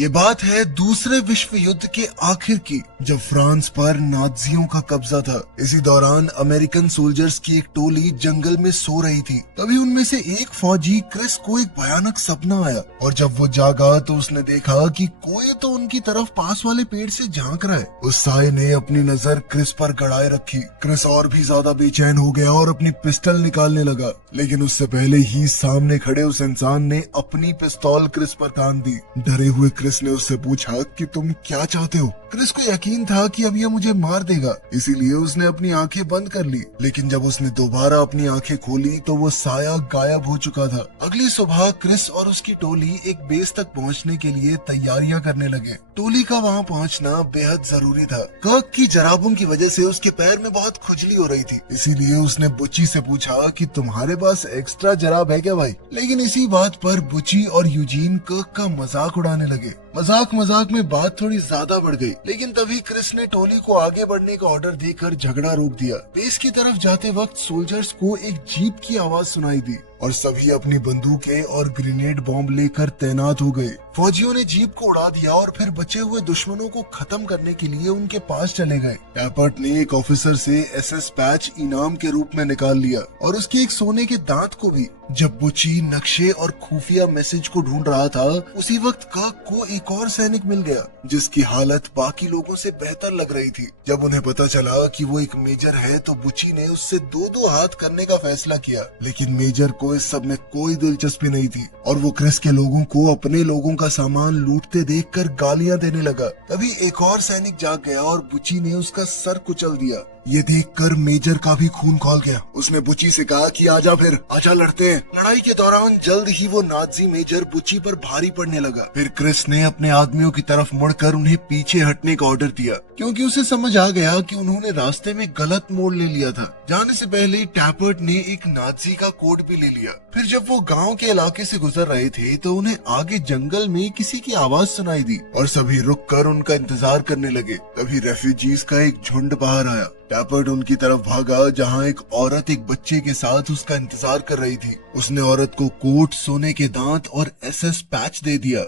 ये बात है दूसरे विश्व युद्ध के आखिर की, जब फ्रांस पर नाजियों का कब्जा था। इसी दौरान अमेरिकन सोल्जर्स की एक टोली जंगल में सो रही थी। तभी उनमें से एक फौजी क्रिस को एक भयानक सपना आया, और जब वो जागा तो उसने देखा कि कोई तो उनकी तरफ पास वाले पेड़ से झांक रहा है। उस साये ने अपनी नजर क्रिस पर गड़ाए रखी। क्रिस और भी ज्यादा बेचैन हो गया और अपनी पिस्टल निकालने लगा, लेकिन उससे पहले ही सामने खड़े उस इंसान ने अपनी पिस्तौल क्रिस पर तान दी। डरे हुए क्रिस ने उससे पूछा कि तुम क्या चाहते हो। क्रिस को यकीन था कि अब यह मुझे मार देगा, इसीलिए उसने अपनी आंखें बंद कर ली। लेकिन जब उसने दोबारा अपनी आंखें खोली तो वो साया गायब हो चुका था। अगली सुबह क्रिस और उसकी टोली एक बेस तक पहुंचने के लिए तैयारियां करने लगे। टोली का वहां पहुंचना बेहद जरूरी था। कर्क की जराबों की वजह से उसके पैर में बहुत खुजली हो रही थी, इसीलिए उसने बुची से पूछा कि तुम्हारे पास एक्स्ट्रा जराब है क्या भाई। लेकिन इसी बात पर बुची और यूजीन कर्क का मजाक उड़ाने लगे। मजाक मजाक में बात थोड़ी ज्यादा बढ़ गई, लेकिन तभी क्रिस ने टोली को आगे बढ़ने का ऑर्डर देकर झगड़ा रोक दिया। बेस की तरफ जाते वक्त सोल्जर्स को एक जीप की आवाज सुनाई दी और सभी अपनी बंदूकें और ग्रेनेड बॉम्ब लेकर तैनात हो गए। फौजियों ने जीप को उड़ा दिया और फिर बचे हुए दुश्मनों को खत्म करने के लिए उनके पास चले गए। टैपर्ट ने एक ऑफिसर से एसएस पैच इनाम के रूप में निकाल लिया और उसके एक सोने के दांत को भी। जब बुची नक्शे और खुफिया मैसेज को ढूंढ रहा था, उसी वक्त कर्क को एक और सैनिक मिल गया जिसकी हालत बाकी लोगों से बेहतर लग रही थी। जब उन्हें पता चला कि वो एक मेजर है तो बुची ने उससे दो दो हाथ करने का फैसला किया, लेकिन मेजर को इस सब में कोई दिलचस्पी नहीं थी और वो क्रिस के लोगों को अपने लोगों का सामान लूटते देखकर गालियां देने लगा। तभी एक और सैनिक जाग गया और बुची ने उसका सर कुचल दिया। ये देखकर मेजर का भी खून खौल गया। उसने बुची से कहा कि आजा फिर, आजा लड़ते हैं। लड़ाई के दौरान जल्द ही वो नाजी मेजर बुची पर भारी पड़ने लगा। फिर क्रिस ने अपने आदमियों की तरफ मुड़कर उन्हें पीछे हटने का ऑर्डर दिया, क्योंकि उसे समझ आ गया कि उन्होंने रास्ते में गलत मोड़ ले लिया था। जाने से पहले टैपर्ट ने एक नाजी का कोड भी ले लिया। फिर जब वो गांव के इलाके से गुजर रहे थे तो उन्हें आगे जंगल में किसी की आवाज सुनाई दी और सभी रुक कर उनका इंतजार करने लगे। तभी रेफ्यूजीज का एक झुंड बाहर आया। टैपर्ट उनकी तरफ भागा जहां एक औरत एक बच्चे के साथ उसका इंतजार कर रही थी। उसने औरत को कोट, सोने के दांत और एसएस पैच दे दिया।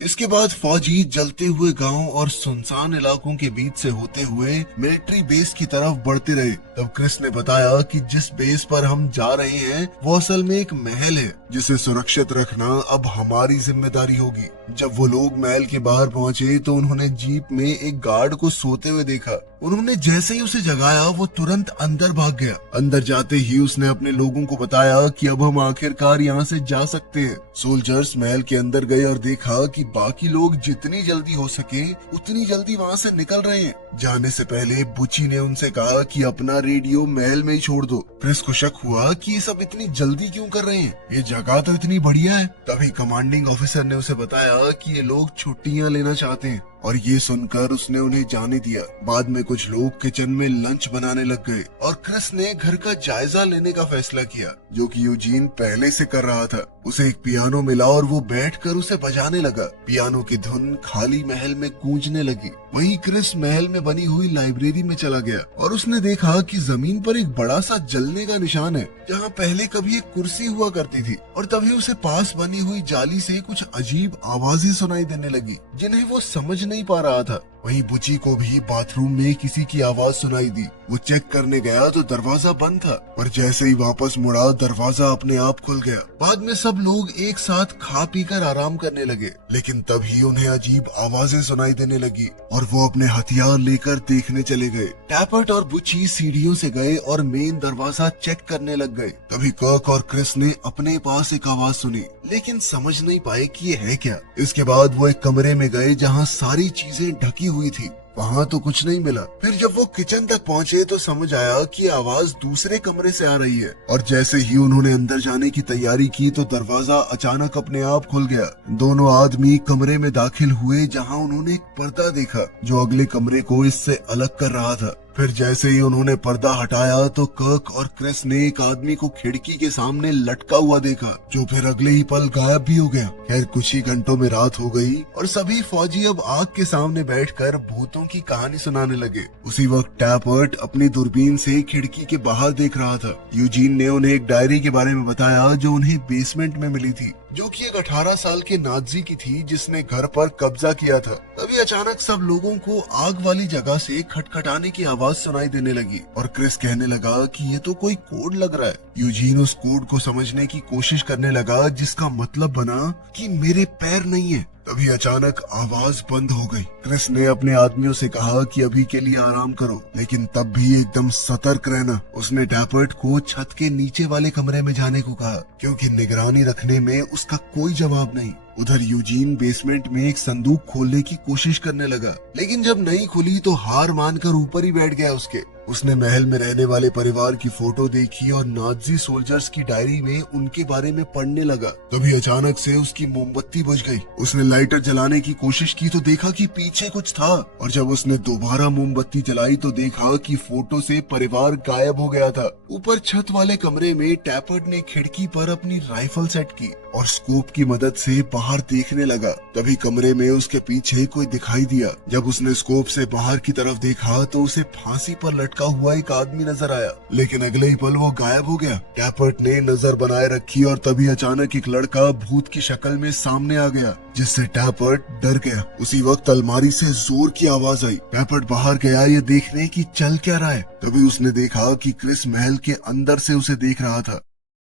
इसके बाद फौजी जलते हुए गांव और सुनसान इलाकों के बीच से होते हुए मिलिट्री बेस की तरफ बढ़ते रहे। तब क्रिस ने बताया कि जिस बेस पर हम जा रहे हैं वो असल में एक महल है, जिसे सुरक्षित रखना अब हमारी जिम्मेदारी होगी। जब वो लोग महल के बाहर पहुंचे तो उन्होंने जीप में एक गार्ड को सोते हुए देखा। उन्होंने जैसे ही उसे जगाया वो तुरंत अंदर भाग गया। अंदर जाते ही उसने अपने लोगों को बताया कि अब हम आखिरकार यहाँ से जा सकते हैं। सोल्जर्स महल के अंदर गए और देखा कि बाकी लोग जितनी जल्दी हो सके उतनी जल्दी वहाँ से निकल रहे हैं। जाने से पहले बुची ने उनसे कहा कि अपना रेडियो महल में ही छोड़ दो। क्रिस को शक हुआ कि ये सब इतनी जल्दी क्यों कर रहे हैं, ये जगह तो इतनी बढ़िया है। तभी कमांडिंग ऑफिसर ने उसे बताया कि ये लोग छुट्टियां लेना चाहते हैं, और ये सुनकर उसने उन्हें जाने दिया। बाद में कुछ लोग किचन में लंच बनाने लग गए और क्रिस ने घर का जायजा लेने का फैसला किया, जो कि यूजीन पहले से कर रहा था। उसे एक पियानो मिला और वो बैठकर उसे बजाने लगा। पियानो की धुन खाली महल में गूंजने लगी। वहीं क्रिस महल में बनी हुई लाइब्रेरी में चला गया और उसने देखा कि जमीन पर एक बड़ा सा जलने का निशान है, जहाँ पहले कभी एक कुर्सी हुआ करती थी। और तभी उसे पास बनी हुई जाली से कुछ अजीब आवाजें सुनाई देने लगी, जिन्हें वो समझ नहीं पा रहा था। वहीं बुची को भी बाथरूम में किसी की आवाज सुनाई दी। वो चेक करने गया तो दरवाजा बंद था, पर जैसे ही वापस मुड़ा दरवाजा अपने आप खुल गया। बाद में सब लोग एक साथ खा पीकर आराम करने लगे, लेकिन तभी उन्हें अजीब आवाजें सुनाई देने लगी और वो अपने हथियार लेकर देखने चले गए। टैपर्ट और बुची सीढ़ियों से गए और मेन दरवाजा चेक करने लग गए। तभी कर्क और क्रिस ने अपने पास एक आवाज सुनी, लेकिन समझ नहीं पाए कि ये है क्या। इसके बाद वो एक कमरे में गए जहाँ सारी चीजें ढकी हुई थी। वहाँ तो कुछ नहीं मिला। फिर जब वो किचन तक पहुँचे तो समझ आया कि आवाज दूसरे कमरे से आ रही है, और जैसे ही उन्होंने अंदर जाने की तैयारी की तो दरवाजा अचानक अपने आप खुल गया। दोनों आदमी कमरे में दाखिल हुए जहाँ उन्होंने एक पर्दा देखा जो अगले कमरे को इससे अलग कर रहा था। फिर जैसे ही उन्होंने पर्दा हटाया तो कर्क और क्रिस ने एक आदमी को खिड़की के सामने लटका हुआ देखा, जो फिर अगले ही पल गायब भी हो गया। खैर कुछ ही घंटों में रात हो गई और सभी फौजी अब आग के सामने बैठकर भूतों की कहानी सुनाने लगे। उसी वक्त टैपर्ट अपनी दूरबीन से खिड़की के बाहर देख रहा था। यूजीन ने उन्हें एक डायरी के बारे में बताया जो उन्हें बेसमेंट में मिली थी। जो कि एक 18 साल के नाजी की थी जिसने घर पर कब्जा किया था। तभी अचानक सब लोगों को आग वाली जगह से खटखटाने की आवाज सुनाई देने लगी और क्रिस कहने लगा कि ये तो कोई कोड लग रहा है। यूजीन उस कोड को समझने की कोशिश करने लगा जिसका मतलब बना कि मेरे पैर नहीं है। तभी अचानक आवाज बंद हो गई। क्रिस ने अपने आदमियों से कहा कि अभी के लिए आराम करो, लेकिन तब भी एकदम सतर्क रहना। उसने टैपर्ट को छत के नीचे वाले कमरे में जाने को कहा क्योंकि निगरानी रखने में उसका कोई जवाब नहीं। उधर यूजीन बेसमेंट में एक संदूक खोलने की कोशिश करने लगा, लेकिन जब नहीं खुली तो हार मानकर ऊपर ही बैठ गया। उसने महल में रहने वाले परिवार की फोटो देखी और नाजी सोल्जर्स की डायरी में उनके बारे में पढ़ने लगा। तभी अचानक से उसकी मोमबत्ती बुझ गई। उसने लाइटर जलाने की कोशिश की तो देखा कि पीछे कुछ था, और जब उसने दोबारा मोमबत्ती जलाई तो देखा कि फोटो से परिवार गायब हो गया था। ऊपर छत वाले कमरे में टैपर्ट ने खिड़की पर अपनी राइफल सेट की और स्कोप की मदद से बाहर देखने लगा। तभी कमरे में उसके पीछे कोई दिखाई दिया। जब उसने स्कोप से बाहर की तरफ देखा तो उसे फांसी पर लटका हुआ एक आदमी नजर आया, लेकिन अगले ही पल वो गायब हो गया। टैपर्ट ने नजर बनाए रखी और तभी अचानक एक लड़का भूत की शक्ल में सामने आ गया, जिससे टैपर्ट डर गया। उसी वक्त अलमारी से जोर की आवाज आई। टैपर्ट बाहर गया ये देखने की चल क्या रहा है। तभी उसने देखा कि क्रिस महल के अंदर से उसे देख रहा था।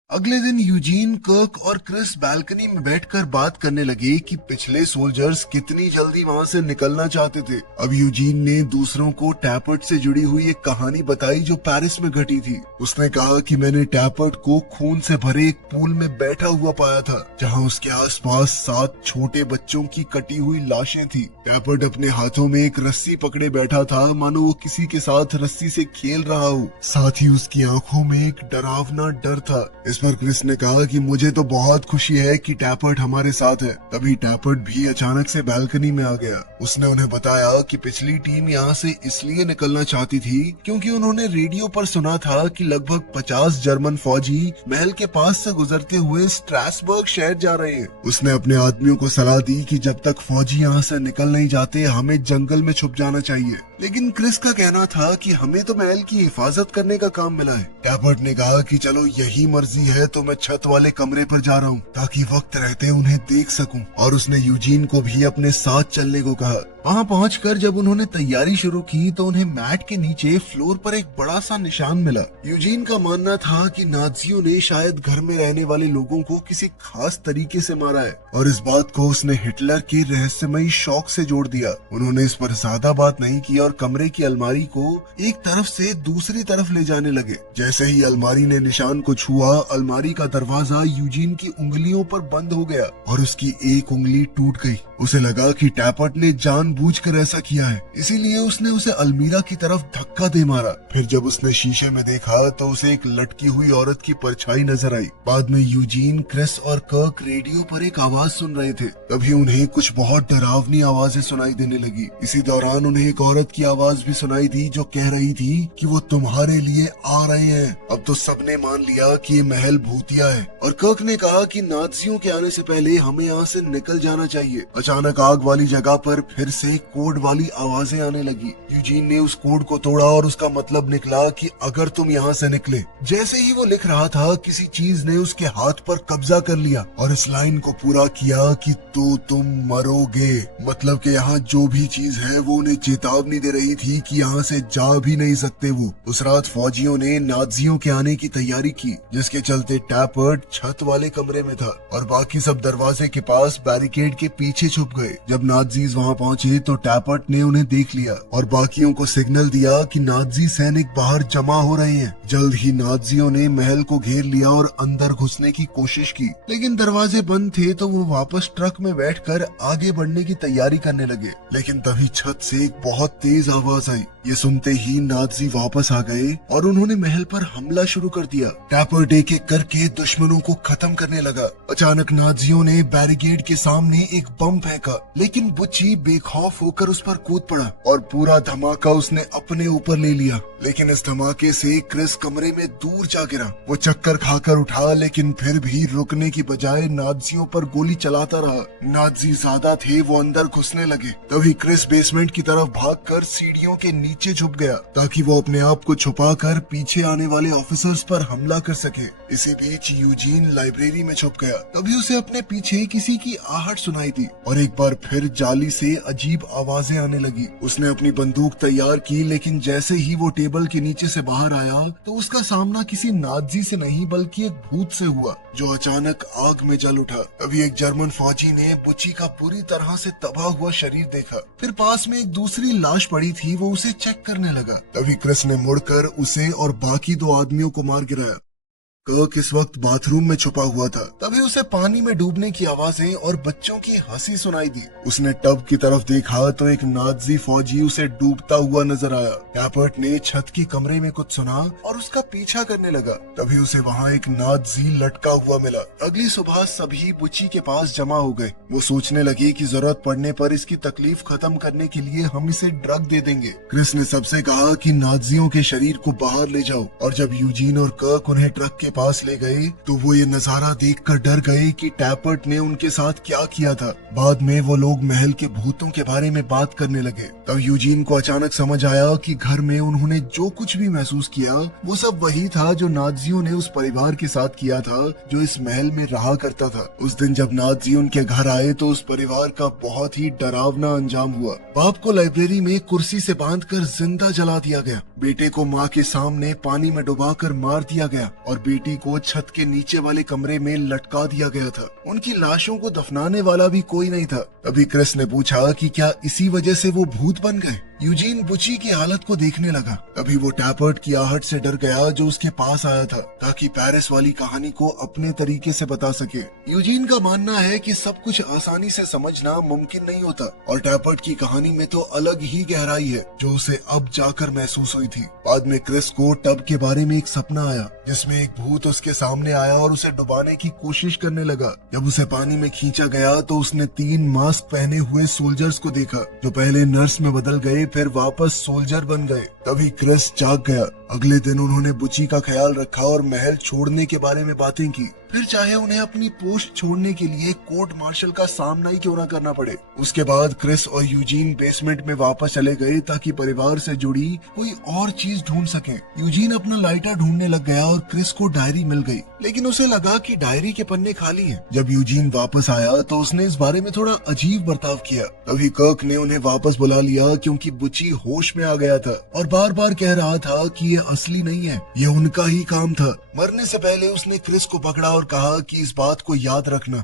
अगले दिन यूजीन, कर्क और क्रिस बालकनी में बैठकर बात करने लगे कि पिछले सोल्जर्स कितनी जल्दी वहां से निकलना चाहते थे। अब यूजीन ने दूसरों को टैपर्ट से जुड़ी हुई एक कहानी बताई जो पेरिस में घटी थी। उसने कहा कि मैंने टैपर्ट को खून से भरे एक पूल में बैठा हुआ पाया था, जहां उसके आसपास 7 छोटे बच्चों की कटी हुई लाशें थी। टैपर्ट अपने हाथों में एक रस्सी पकड़े बैठा था, मानो वो किसी के साथ रस्सी से खेल रहा हो। साथ ही उसकी आंखों में एक डरावना डर था। इस पर क्रिस ने कहा कि मुझे तो बहुत खुशी है कि टैपर्ट हमारे साथ है। तभी टैपर्ट भी अचानक से बालकनी में आ गया। उसने उन्हें बताया कि पिछली टीम यहाँ से इसलिए निकलना चाहती थी क्योंकि उन्होंने रेडियो पर सुना था कि लगभग 50 जर्मन फौजी महल के पास से गुजरते हुए स्ट्रासबर्ग शहर जा रहे हैं। उसने अपने आदमियों को सलाह दी कि जब तक फौजी यहाँ से निकल नहीं जाते हमें जंगल में छुप जाना चाहिए, लेकिन क्रिस का कहना था कि हमें तो महल की हिफाजत करने का काम मिला है। टैपर्ट ने कहा कि चलो यही मर्जी है तो मैं छत वाले कमरे पर जा रहा हूँ ताकि वक्त रहते उन्हें देख सकूं, और उसने यूजीन को भी अपने साथ चलने को कहा। वहाँ पहुंचकर जब उन्होंने तैयारी शुरू की तो उन्हें मैट के नीचे फ्लोर पर एक बड़ा सा निशान मिला। यूजीन का मानना था कि नाजियों ने शायद घर में रहने वाले लोगों को किसी खास तरीके से मारा है, और इस बात को उसने हिटलर के रहस्यमयी शौक से जोड़ दिया। उन्होंने इस पर ज्यादा बात नहीं की और कमरे की अलमारी को एक तरफ से दूसरी तरफ ले जाने लगे। जैसे ही अलमारी ने निशान को छुआ, अलमारी का दरवाजा यूजीन की उंगलियों पर बंद हो गया और उसकी एक उंगली टूट गई। उसे लगा कि टैपर्ट ने जानबूझकर ऐसा किया है, इसीलिए उसने उसे अलमीरा की तरफ धक्का दे मारा। फिर जब उसने शीशे में देखा तो उसे एक लटकी हुई औरत की परछाई नजर आई। बाद में यूजीन, क्रिस और कर्क रेडियो पर एक आवाज सुन रहे थे। तभी उन्हें कुछ बहुत डरावनी आवाजें सुनाई देने लगी। इसी दौरान उन्हें एक औरत की आवाज भी सुनाई दी जो कह रही थी कि वो तुम्हारे लिए आ रहे हैं। अब तो सबने मान लिया कि ये महल भूतिया है, और कर्क ने कहा कि नाजियों के आने से पहले हमें यहाँ से निकल जाना चाहिए। अचानक आग वाली जगह पर फिर से कोड वाली आवाजें आने लगी। यूजीन ने उस कोड को तोड़ा और उसका मतलब निकला कि अगर तुम यहाँ से निकले। जैसे ही वो लिख रहा था किसी चीज ने उसके हाथ पर कब्जा कर लिया और इस लाइन को पूरा किया कि तो तुम मरोगे। मतलब कि यहाँ जो भी चीज है वो उन्हें चेतावनी दे रही थी कि यहाँ से जा भी नहीं सकते वो। उस रात फौजियों ने नाजियों के आने की तैयारी की, जिसके चलते टैपर्ट छत वाले कमरे में था और बाकी सब दरवाजे के पास बैरिकेड के पीछे छुप गए। जब नाजीज वहाँ पहुँचे तो टैपर्ट ने उन्हें देख लिया और बाकियों को सिग्नल दिया कि नाजी सैनिक बाहर जमा हो रहे हैं। जल्द ही नाजियों ने महल को घेर लिया और अंदर घुसने की कोशिश की, लेकिन दरवाजे बंद थे तो वो वापस ट्रक में बैठकर आगे बढ़ने की तैयारी करने लगे। लेकिन तभी छत से एक बहुत तेज आवाज आई। ये सुनते ही नाजी वापस आ गए और उन्होंने महल पर हमला शुरू कर दिया। टैपर्ट एक एक करके दुश्मनों को खत्म करने लगा। अचानक नाजियों ने बैरिकेड के सामने एक बम फेंका, लेकिन बुच्ची बेखौफ होकर उस पर कूद पड़ा और पूरा धमाका उसने अपने ऊपर ले लिया। लेकिन इस धमाके से क्रिस कमरे में दूर जा गिरा। वो चक्कर खाकर उठा, लेकिन फिर भी रुकने की बजाय नाज़ियों पर गोली चलाता रहा। नाज़ी ज्यादा थे, वो अंदर घुसने लगे। तभी क्रिस बेसमेंट की तरफ भागकर सीढ़ियों के नीचे छुप गया ताकि वो अपने आप को छुपाकर पीछे आने वाले ऑफिसर्स पर हमला कर सके। इसी बीच यूजीन लाइब्रेरी में छुप गया। तभी उसे अपने पीछे किसी की आहट सुनाई दी और एक बार फिर जाली से अजीब आवाजें आने लगी। उसने अपनी बंदूक तैयार की, लेकिन जैसे ही वो टेबल के नीचे से बाहर आया तो उसका सामना किसी नाज़ी से नहीं बल्कि एक भूत से हुआ जो अचानक आग में जल उठा। तभी एक जर्मन फौजी ने बुच्ची का पूरी तरह से तबाह हुआ शरीर देखा। फिर पास में एक दूसरी लाश पड़ी थी, वो उसे चेक करने लगा। तभी क्रिस ने मुड़कर उसे और बाकी 2 आदमियों को मार गिराया। कर्क इस वक्त बाथरूम में छुपा हुआ था। तभी उसे पानी में डूबने की आवाजें और बच्चों की हंसी सुनाई दी। उसने टब की तरफ देखा तो एक नाज़ी फौजी उसे डूबता हुआ नजर आया। टैपर्ट ने छत के कमरे में कुछ सुना और उसका पीछा करने लगा। तभी उसे वहाँ एक नाज़ी लटका हुआ मिला। अगली सुबह सभी बुच्ची के पास जमा हो गए। वो सोचने लगे कि जरूरत पड़ने पर इसकी तकलीफ खत्म करने के लिए हम इसे ड्रग दे देंगे। क्रिस ने सबसे कहा कि नाज़ियों के शरीर को बाहर ले जाओ, और जब यूजीन और कर्क उन्हें ट्रक के पास ले गए तो वो ये नजारा देखकर डर गए कि टैपर्ट ने उनके साथ क्या किया था। बाद में वो लोग महल के भूतों के बारे में बात करने लगे। तब यूजीन को अचानक समझ आया कि घर में उन्होंने जो कुछ भी महसूस किया वो सब वही था जो नाज़ियों ने उस परिवार के साथ किया था जो इस महल में रहा करता था। उस दिन जब नाज़ी उनके घर आए तो उस परिवार का बहुत ही डरावना अंजाम हुआ। बाप को लाइब्रेरी में कुर्सी से बांधकर जिंदा जला दिया गया। बेटे को माँ के सामने पानी में डुबाकर मार दिया गया और बेटी को छत के नीचे वाले कमरे में लटका दिया गया था। उनकी लाशों को दफनाने वाला भी कोई नहीं था। तभी क्रिस ने पूछा कि क्या इसी वजह से वो भूत बन गए। यूजीन बुच्ची की हालत को देखने लगा। तभी वो टैपर्ट की आहट से डर गया जो उसके पास आया था ताकि पेरिस वाली कहानी को अपने तरीके से बता सके। यूजीन का मानना है कि सब कुछ आसानी से समझना मुमकिन नहीं होता और टैपर्ट की कहानी में तो अलग ही गहराई है जो उसे अब जाकर महसूस हुई थी। बाद में क्रिस को टब के बारे में एक सपना आया जिसमें एक भूत उसके सामने आया और उसे डुबाने की कोशिश करने लगा। जब उसे पानी में खींचा गया तो उसने 3 मास्क पहने हुए सोल्जर्स को देखा जो पहले नर्स में बदल गए फिर वापस सोल्जर बन गए। तभी क्रिस जाग गया। अगले दिन उन्होंने बुच्ची का ख्याल रखा और महल छोड़ने के बारे में बातें की। फिर चाहे उन्हें अपनी पोस्ट छोड़ने के लिए कोर्ट मार्शल का सामना ही क्यों न करना पड़े। उसके बाद क्रिस और यूजीन बेसमेंट में वापस चले गए ताकि परिवार से जुड़ी कोई और चीज ढूंढ सके। यूजीन अपना लाइटर ढूंढने लग गया और क्रिस को डायरी मिल गई, लेकिन उसे लगा कि डायरी के पन्ने खाली हैं। जब यूजीन वापस आया तो उसने इस बारे में थोड़ा अजीब बर्ताव किया। तभी कर्क ने उन्हें वापस बुला लिया क्योंकि बुच्ची होश में आ गया था और बार बार कह रहा था कि ये असली नहीं है, ये उनका ही काम था। मरने से पहले उसने क्रिस को पकड़ा और कहा कि इस बात को याद रखना।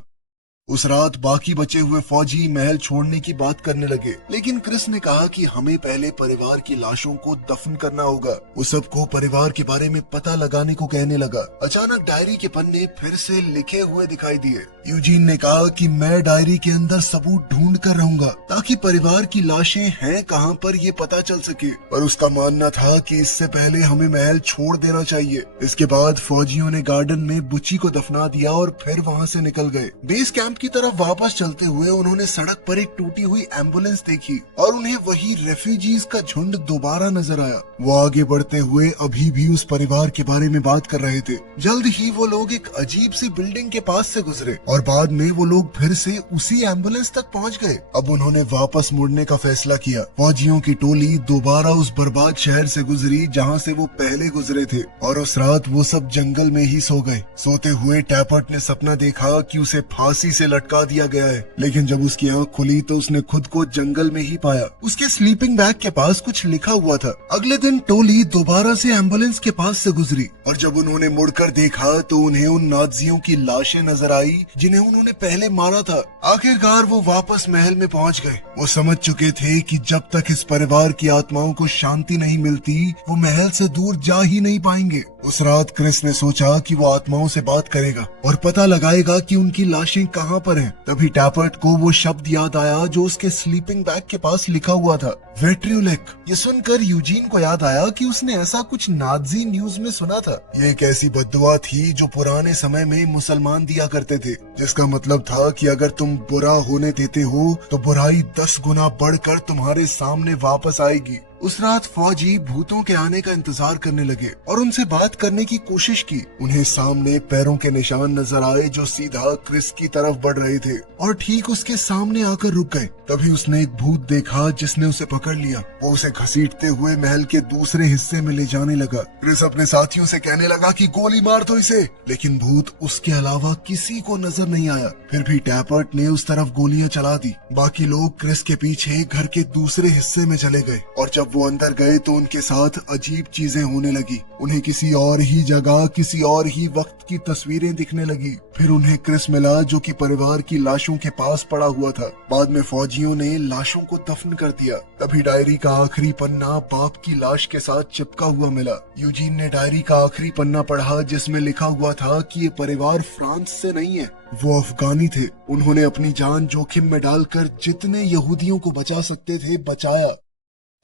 उस रात बाकी बचे हुए फौजी महल छोड़ने की बात करने लगे, लेकिन क्रिस ने कहा कि हमें पहले परिवार की लाशों को दफन करना होगा। वो सबको परिवार के बारे में पता लगाने को कहने लगा। अचानक डायरी के पन्ने फिर से लिखे हुए दिखाई दिए। यूजीन ने कहा कि मैं डायरी के अंदर सबूत ढूंढ कर रहूंगा ताकि परिवार की लाशें हैं कहां पर ये पता चल सके, पर उसका मानना था कि इससे पहले हमें महल छोड़ देना चाहिए। इसके बाद फौजियों ने गार्डन में बुच्ची को दफना दिया और फिर वहाँ से निकल गए। बेस कैंप की तरफ वापस चलते हुए उन्होंने सड़क पर एक टूटी हुई एम्बुलेंस देखी और उन्हें वही रेफ्यूजीज का झुंड दोबारा नजर आया। वो आगे बढ़ते हुए अभी भी उस परिवार के बारे में बात कर रहे थे। जल्द ही वो लोग एक अजीब सी बिल्डिंग के पास से गुजरे और बाद में वो लोग फिर से उसी एम्बुलेंस तक पहुंच गए। अब उन्होंने वापस मुड़ने का फैसला किया। फौजियों की टोली दोबारा उस बर्बाद शहर से गुजरी जहाँ से वो पहले गुजरे थे और उस रात वो सब जंगल में ही सो गए। सोते हुए टैपर्ट ने सपना देखा कि उसे फांसी से लटका दिया गया है, लेकिन जब उसकी आंख खुली तो उसने खुद को जंगल में ही पाया। उसके स्लीपिंग बैग के पास कुछ लिखा हुआ था। अगले दिन टोली दोबारा से एम्बुलेंस के पास से गुजरी और जब उन्होंने मुड़कर देखा तो उन्हें उन नाज़ियों की लाशें नजर आई जिन्हें उन्होंने पहले मारा था। आखिरकार वो वापस महल में पहुंच गए। वो समझ चुके थे कि जब तक इस परिवार की आत्माओं को शांति नहीं मिलती वो महल से दूर जा ही नहीं पाएंगे। उस रात क्रिस ने सोचा कि वो आत्माओं से बात करेगा और पता लगाएगा कि उनकी लाशें कहाँ पर हैं। तभी टैपर्ट को वो शब्द याद आया जो उसके स्लीपिंग बैग के पास लिखा हुआ था, विट्रियोलिक। ये सुनकर यूजीन को याद आया कि उसने ऐसा कुछ नाजी न्यूज में सुना था। ये एक ऐसी बद्दुआ थी जो पुराने समय में मुसलमान दिया करते थे, जिसका मतलब था कि अगर तुम बुरा होने देते हो तो बुराई 10 गुना बढ़कर तुम्हारे सामने वापस आएगी। उस रात फौजी भूतों के आने का इंतजार करने लगे और उनसे बात करने की कोशिश की। उन्हें सामने पैरों के निशान नजर आए जो सीधा क्रिस की तरफ बढ़ रहे थे और ठीक उसके सामने आकर रुक गए। तभी उसने एक भूत देखा जिसने उसे पकड़ लिया। वो उसे घसीटते हुए महल के दूसरे हिस्से में ले जाने लगा। क्रिस अपने साथियों से कहने लगा कि गोली मार दो इसे, लेकिन भूत उसके अलावा किसी को नजर नहीं आया। फिर भी टैपर्ट ने उस तरफ गोलियां चला दी। बाकी लोग क्रिस के पीछे घर के दूसरे हिस्से में चले गए और जब वो अंदर गए तो उनके साथ अजीब चीजें होने लगी। उन्हें किसी और ही जगह किसी और ही वक्त की तस्वीरें दिखने लगी। फिर उन्हें क्रिस मिला जो कि परिवार की लाशों के पास पड़ा हुआ था। बाद में फौजियों ने लाशों को दफन कर दिया। तभी डायरी का आखिरी पन्ना बाप की लाश के साथ चिपका हुआ मिला। यूजीन ने डायरी का आखिरी पन्ना पढ़ा जिसमें लिखा हुआ था कि ये परिवार फ्रांस से नहीं है, वो अफगानी थे। उन्होंने अपनी जान जोखिम में डालकर जितने यहूदियों को बचा सकते थे बचाया।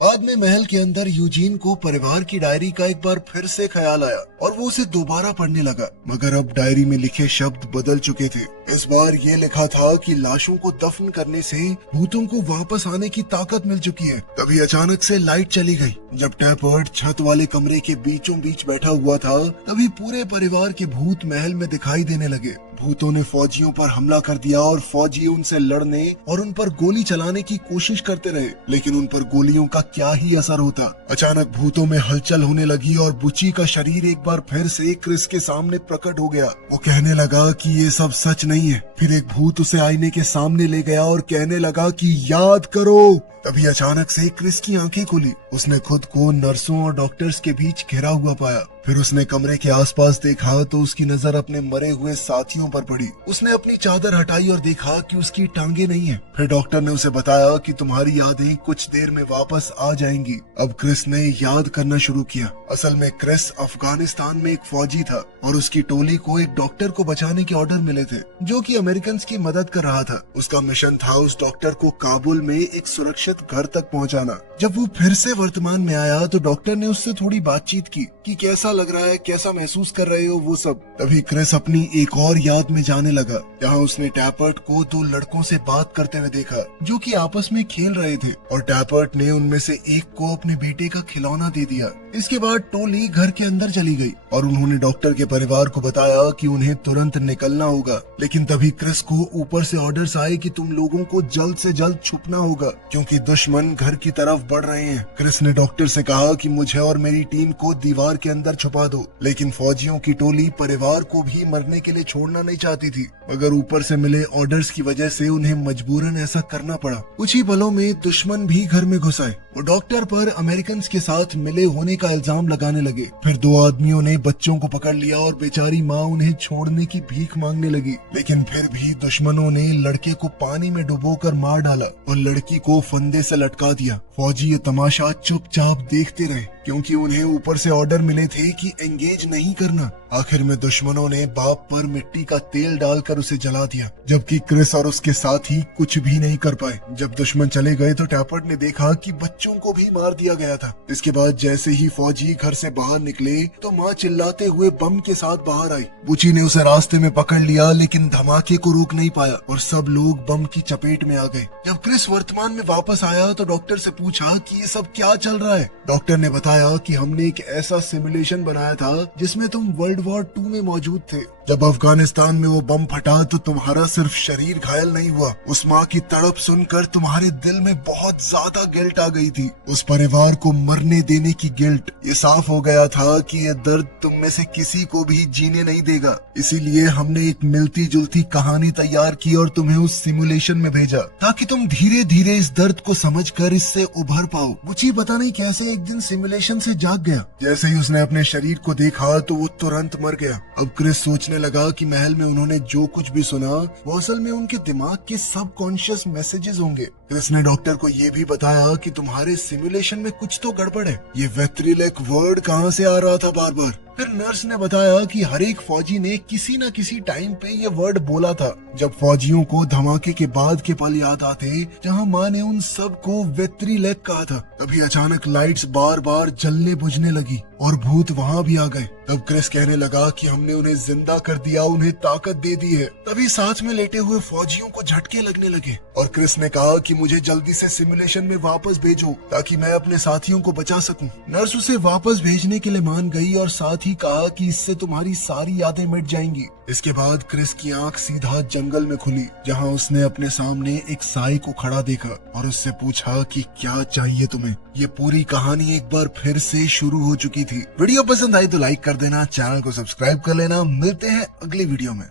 बाद में महल के अंदर यूजीन को परिवार की डायरी का एक बार फिर से ख्याल आया और वो उसे दोबारा पढ़ने लगा, मगर अब डायरी में लिखे शब्द बदल चुके थे। इस बार ये लिखा था कि लाशों को दफन करने से भूतों को वापस आने की ताकत मिल चुकी है। तभी अचानक से लाइट चली गई। जब टैपर्ट छत वाले कमरे के बीचों बीच बैठा हुआ था तभी पूरे परिवार के भूत महल में दिखाई देने लगे। भूतों ने फौजियों पर हमला कर दिया और फौजी उनसे लड़ने और उन पर गोली चलाने की कोशिश करते रहे, लेकिन उन पर गोलियों का क्या ही असर होता। अचानक भूतों में हलचल होने लगी और बुची का शरीर एक बार फिर से क्रिस के सामने प्रकट हो गया। वो कहने लगा कि ये सब सच नहीं है। फिर एक भूत उसे आईने के सामने ले गया और कहने लगा कि याद करो। तभी अचानक से क्रिस की आंखें खुली। उसने खुद को नर्सों और डॉक्टर्स के बीच घिरा हुआ पाया। फिर उसने कमरे के आसपास देखा तो उसकी नजर अपने मरे हुए साथियों पर पड़ी। उसने अपनी चादर हटाई और देखा कि उसकी टांगे नहीं है। फिर डॉक्टर ने उसे बताया कि तुम्हारी यादें कुछ देर में वापस आ जाएंगी। अब क्रिस ने याद करना शुरू किया। असल में क्रिस अफगानिस्तान में एक फौजी था और उसकी टोली को एक डॉक्टर को बचाने के ऑर्डर मिले थे जो कि अमेरिकन की मदद कर रहा था। उसका मिशन था उस डॉक्टर को काबुल में एक सुरक्षित घर तक पहुंचाना। जब वो फिर से वर्तमान में आया तो डॉक्टर ने उससे थोड़ी बातचीत की कि कैसा लग रहा है, कैसा महसूस कर रहे हो, वो सब। तभी क्रिस अपनी एक और याद में जाने लगा। यहाँ उसने टैपर्ट को 2 लड़कों से बात करते हुए देखा जो कि आपस में खेल रहे थे और टैपर्ट ने उनमें से एक को अपने बेटे का खिलौना दे दिया। इसके बाद टोली घर के अंदर चली गई और उन्होंने डॉक्टर के परिवार को बताया कि उन्हें तुरंत निकलना होगा। लेकिन तभी क्रिस को ऊपर से ऑर्डर्स आए कि तुम लोगों को जल्द से जल्द छुपना होगा क्योंकि दुश्मन घर की तरफ बढ़ रहे हैं। क्रिस ने डॉक्टर से कहा कि मुझे और मेरी टीम को दीवार के अंदर छुपा दो, लेकिन फौजियों की टोली परिवार को भी मरने के लिए छोड़ना नहीं चाहती थी, मगर ऊपर से मिले ऑर्डर्स की वजह से उन्हें मजबूरन ऐसा करना पड़ा। कुछ ही पलों में दुश्मन भी घर में घुस आए। वो डॉक्टर पर अमेरिकन के साथ मिले होने का इल्जाम लगाने लगे। फिर 2 आदमियों ने बच्चों को पकड़ लिया और बेचारी माँ उन्हें छोड़ने की भीख मांगने लगी, लेकिन फिर भी दुश्मनों ने लड़के को पानी में डुबोकर मार डाला और लड़की को फंदे से लटका दिया। फौजी ये तमाशा चुपचाप देखते रहे क्योंकि उन्हें ऊपर से ऑर्डर मिले थे कि एंगेज नहीं करना। आखिर में दुश्मनों ने बाप पर मिट्टी का तेल डालकर उसे जला दिया, जबकि क्रिस और उसके साथी कुछ भी नहीं कर पाए। जब दुश्मन चले गए तो टैपर्ट ने देखा कि बच्चों को भी मार दिया गया था। इसके बाद जैसे ही फौजी घर से बाहर निकले तो माँ चिल्लाते हुए बम के साथ बाहर आई। बुची ने उसे रास्ते में पकड़ लिया लेकिन धमाके को रोक नहीं पाया और सब लोग बम की चपेट में आ गए। जब क्रिस वर्तमान में वापस आया तो डॉक्टर से पूछा कि ये सब क्या चल रहा है। डॉक्टर ने बताया कि हमने एक ऐसा सिमुलेशन बनाया था जिसमें तुम वर्ल्ड वॉर 2 में मौजूद थे। जब अफगानिस्तान में वो बम फटा तो तुम्हारा सिर्फ शरीर घायल नहीं हुआ, उस माँ की तड़प सुनकर तुम्हारे दिल में बहुत ज्यादा गिल्ट आ गई थी, उस परिवार को मरने देने की गिल्ट। ये साफ हो गया था कि ये दर्द तुम में से किसी को भी जीने नहीं देगा। इसीलिए हमने एक मिलती जुलती कहानी तैयार की और तुम्हें उस सिमुलेशन में भेजा ताकि तुम धीरे धीरे इस दर्द को समझकर इससे उभर पाओ। बुची पता नहीं कैसे एक दिन सिमुलेशन से जाग गया। जैसे ही उसने अपने शरीर को देखा तो वो तुरंत मर गया। अब क्रिस सोचने लगा कि महल में उन्होंने जो कुछ भी सुना वो असल में उनके दिमाग के सबकॉन्शियस मैसेजेस होंगे। क्रिस ने डॉक्टर को ये भी बताया कि तुम्हारे सिमुलेशन में कुछ तो गड़बड़ है। ये विट्रियोलिक वर्ड कहाँ से आ रहा था बार बार। फिर नर्स ने बताया कि हर एक फौजी ने किसी न किसी टाइम पे ये वर्ड बोला था। जब फौजियों को धमाके के बाद के पल याद आते जहां माँ ने उन सबको वेत्री लेग कहा था, तभी अचानक लाइट्स बार बार जलने बुझने लगी और भूत वहां भी आ गए। तब क्रिस कहने लगा कि हमने उन्हें जिंदा कर दिया, उन्हें ताकत दे दी है। तभी साथ में लेटे हुए फौजियों को झटके लगने लगे और क्रिस ने कहा कि मुझे जल्दी से सिमुलेशन में वापस भेजो ताकि मैं अपने साथियों को बचा सकूं। नर्स उसे वापस भेजने के लिए मान गई और साथ ही कहा कि इससे तुम्हारी सारी यादें मिट जाएंगी। इसके बाद क्रिस की आंख सीधा जंगल में खुली जहां उसने अपने सामने एक साई को खड़ा देखा और उससे पूछा कि क्या चाहिए तुम्हें। ये पूरी कहानी एक बार फिर से शुरू हो चुकी थी। वीडियो पसंद आई तो लाइक कर देना, चैनल को सब्सक्राइब कर लेना। मिलते हैं अगली वीडियो में।